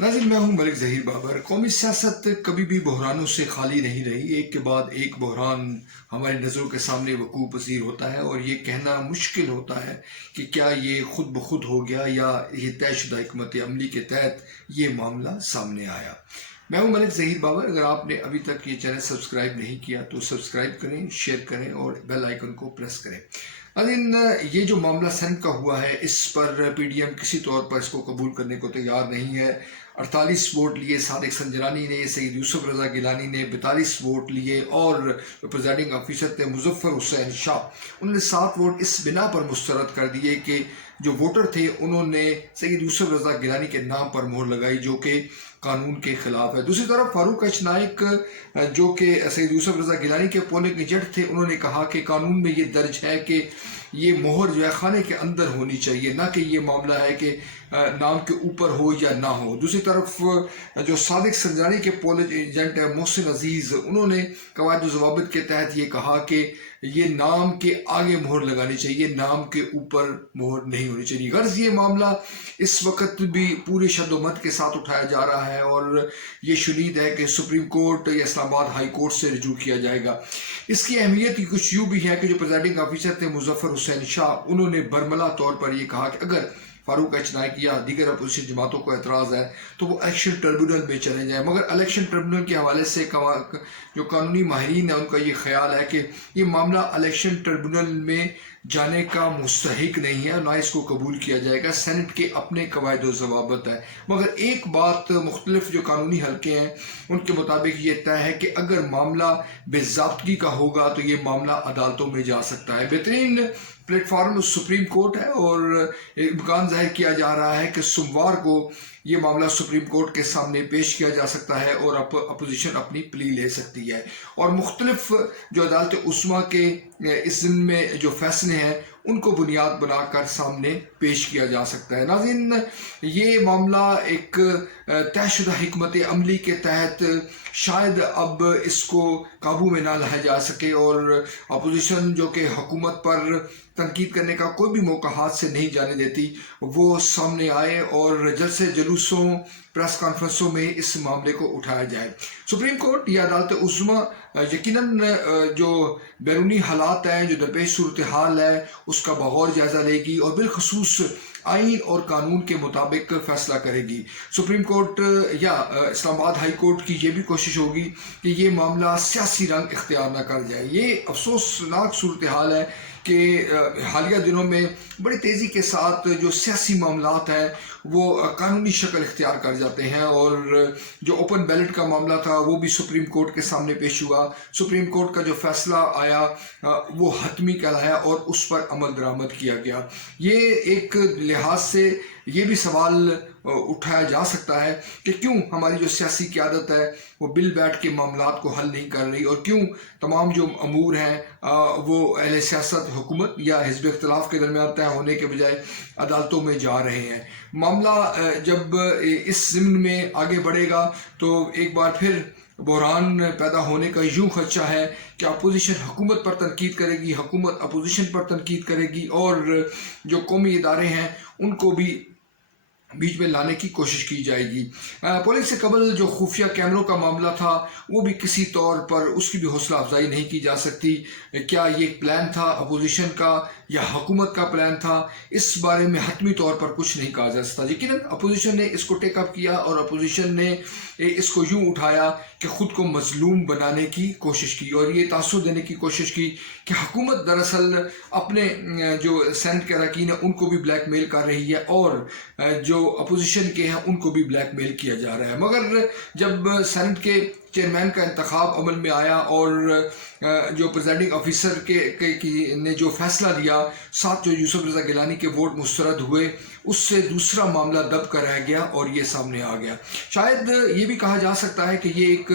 नाज़रीन, मैं हूँ मलिक ज़हीर बाबर। कौमी सियासत कभी भी बहरानों से खाली नहीं रही। एक के बाद एक बहरान हमारी नज़रों के सामने वक़ूअ पज़ीर होता है और ये कहना मुश्किल होता है कि क्या ये खुद ब खुद हो गया या ये तयशुदा हिकमत अमली के तहत ये मामला सामने आया। मैं हूँ मलिक ज़हीर बाबर। अगर आपने अभी तक ये चैनल सब्सक्राइब नहीं किया तो सब्सक्राइब करें, शेयर करें और बेल आइकन को प्रेस करें। नाज़रीन, ये जो मामला सेंड का हुआ है, इस पर PDM किसी तौर पर इसको कबूल करने को तैयार नहीं है। 48 वोट लिए सादिक संजरानी ने, सईद यूसुफ रज़ा गिलानी ने 42 वोट लिए और प्रिजाइडिंग ऑफिसर थे मुजफ्फर हुसैन शाह, उन्होंने 7 वोट इस बिना पर मुस्तरद कर दिए कि जो वोटर थे उन्होंने सईद यूसुफ रज़ा गिलानी के नाम पर मोहर लगाई, जो कि कानून के खिलाफ है। दूसरी तरफ फारूक एच नाइक, जो कि सईद यूसुफ रज़ा गिलानी के पोलिंग एजेंट थे, उन्होंने कहा कि कानून में ये दर्ज है कि ये मोहर जो है खाने के अंदर होनी चाहिए, ना कि ये मामला है कि नाम के ऊपर हो या ना हो। दूसरी तरफ जो सादिक संजरानी के पोलिंग एजेंट है मोहसिन अजीज़, उन्होंने कवायद ज़वाबित के तहत ये कहा कि ये नाम के आगे मोहर लगानी चाहिए, नाम के ऊपर मोहर नहीं होनी चाहिए। गर्ज ये मामला इस वक्त भी पूरे शद्दोमत के साथ उठाया जा रहा है और ये शुनीद है कि सुप्रीम कोर्ट या इस्लामाबाद हाई कोर्ट से रजू किया जाएगा। इसकी अहमियत कुछ यूँ भी है कि जो प्रिजाइडिंग ऑफिसर थे मुजफ्फर हुसैन शाह, उन्होंने बरमला तौर पर यह कहा कि अगर फारूक एच नाइक या दीगर अपोजिशन जमातों को एतराज़ है तो वो इलेक्शन ट्रिब्यूनल में चले जाएँ। मगर इलेक्शन ट्रिब्यूनल के हवाले से जो कानूनी माहिरीन है उनका ये ख्याल है कि ये मामला इलेक्शन ट्रिब्यूनल में जाने का मुस्तहिक नहीं है, ना इसको कबूल किया जाएगा। सेनेट के अपने कवायद व ज़वाबित है। मगर एक बात मुख्तलिफ जो कानूनी हल्के हैं उनके मुताबिक ये तय है कि अगर मामला बेज़ाब्तगी का होगा तो ये मामला अदालतों में जा सकता है। बेहतरीन प्लेटफॉर्म सुप्रीम कोर्ट है और इम्कान जाहिर किया जा रहा है कि सोमवार को ये मामला सुप्रीम कोर्ट के सामने पेश किया जा सकता है और अपोजिशन अपनी प्ली ले सकती है और मुख्तलिफ जो अदालत उस्मा के इस ज़िम्न में जो फैसले हैं उनको बुनियाद बनाकर सामने पेश किया जा सकता है। नाज़रीन, ये मामला एक तयशुदा हिकमत अमली के तहत शायद अब इसको काबू में ना लाया जा सके और अपोजिशन जो कि हुकूमत पर तनकीद करने का कोई भी मौका हाथ से नहीं जाने देती, वो सामने आए और जल्द से जुलूसों प्रेस कॉन्फ्रेंसों में इस मामले को उठाया जाए। सुप्रीम कोर्ट या अदालत उज़्मा यकीनन जो बैरूनी हालात हैं, जो दरपेश सूरत हाल है, उसका बगौर जायज़ा लेगी और बिलखसूस आइन और कानून के मुताबिक फैसला करेगी। सुप्रीम कोर्ट या इस्लामाबाद हाई कोर्ट की ये भी कोशिश होगी कि ये मामला सियासी रंग इख्तियार न कर जाए। ये अफसोसनाक सूरत हाल है कि हालिया दिनों में बड़ी तेज़ी के साथ जो सियासी मामलात हैं वो कानूनी शक्ल इख्तियार कर जाते हैं और जो ओपन बैलेट का मामला था वो भी सुप्रीम कोर्ट के सामने पेश हुआ। सुप्रीम कोर्ट का जो फैसला आया वो हतमी कहलाया और उस पर अमल दरामद किया गया। ये एक लिहाज से ये भी सवाल उठाया जा सकता है कि क्यों हमारी जो सियासी क़यादत है वो बिल बैठ के मामलात को हल नहीं कर रही और क्यों तमाम जो अमूर हैं वो अहले सियासत, हुकूमत या हिज़्ब इख्तिलाफ के दरमियान तय होने के बजाय अदालतों में जा रहे हैं। मामला जब इस ज़िम्न में आगे बढ़ेगा तो एक बार फिर बहरान पैदा होने का यूँ खदशा है कि अपोजिशन हुकूमत पर तनकीद करेगी, हुकूमत अपोजिशन पर तनकीद करेगी और जो कौमी इदारे हैं उनको भी बीच में लाने की कोशिश की जाएगी। पुलिस से कबल जो खुफिया कैमरों का मामला था वो भी किसी तौर पर उसकी भी हौसला अफजाई नहीं की जा सकती। क्या ये प्लान था अपोजिशन का या हुकूमत का प्लान था, इस बारे में हतमी तौर पर कुछ नहीं कहा जा सकता। लेकिन अपोजिशन ने इसको टेकअप किया और अपोजिशन ने इसको यूँ उठाया कि ख़ुद को मजलूम बनाने की कोशिश की और ये तासुर देने की कोशिश की कि हुकूमत दरअसल अपने जो सेनेट के अरकान हैं उनको भी ब्लैकमेल कर रही है और जो अपोजिशन के हैं उनको भी ब्लैकमेल किया जा रहा है। मगर जब सेनेट के चेयरमैन का इंतखाब अमल में आया और जो प्रिजाइडिंग ऑफिसर ने जो फैसला दिया, 7 जो यूसुफ रज़ा गिलानी के वोट मुस्तरद हुए, उससे दूसरा मामला दब कर रह गया और ये सामने आ गया। शायद ये भी कहा जा सकता है कि ये एक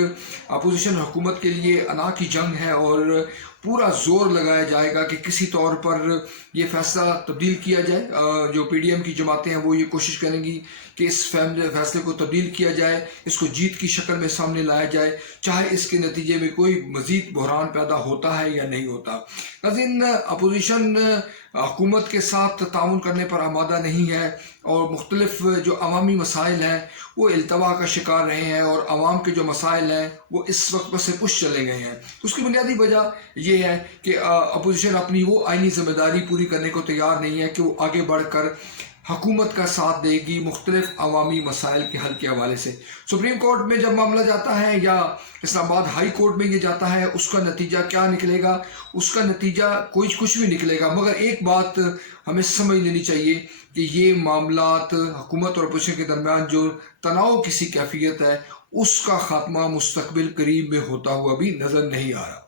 अपोजिशन हुकूमत के लिए अना की जंग है और पूरा जोर लगाया जाएगा कि किसी तौर पर ये फैसला तब्दील किया जाए। जो PDM की जमातें हैं वो ये कोशिश करेंगी कि इस फैसले को तब्दील किया जाए, इसको जीत की शक्ल में सामने लाया जाए, चाहे इसके नतीजे में कोई मज़ीद बहरान पैदा होता है या नहीं होता। नाज़रीन, अपोजिशन حکومت کے ساتھ تعاون کرنے پر آمادہ نہیں ہے اور مختلف جو عوامی مسائل ہیں وہ التوا کا شکار رہے ہیں اور عوام کے جو مسائل ہیں وہ اس وقت بس سے پش چلے گئے ہیں. اس کی بنیادی وجہ یہ ہے کہ اپوزیشن اپنی وہ آئینی ذمہ داری پوری کرنے کو تیار نہیں ہے کہ وہ آگے بڑھ کر حکومت کا ساتھ دے گی مختلف عوامی مسائل کے حل کے حوالے سے. سپریم کورٹ میں جب معاملہ جاتا ہے یا اسلام آباد ہائی کورٹ میں یہ جاتا ہے، اس کا نتیجہ کیا نکلے گا؟ اس کا نتیجہ کچھ بھی نکلے گا، مگر ایک بات ہمیں سمجھ لینی چاہیے کہ یہ معاملات حکومت اور اپوزیشن کے درمیان جو تناؤ کسی کیفیت ہے اس کا خاتمہ مستقبل قریب میں ہوتا ہوا بھی نظر نہیں آ رہا.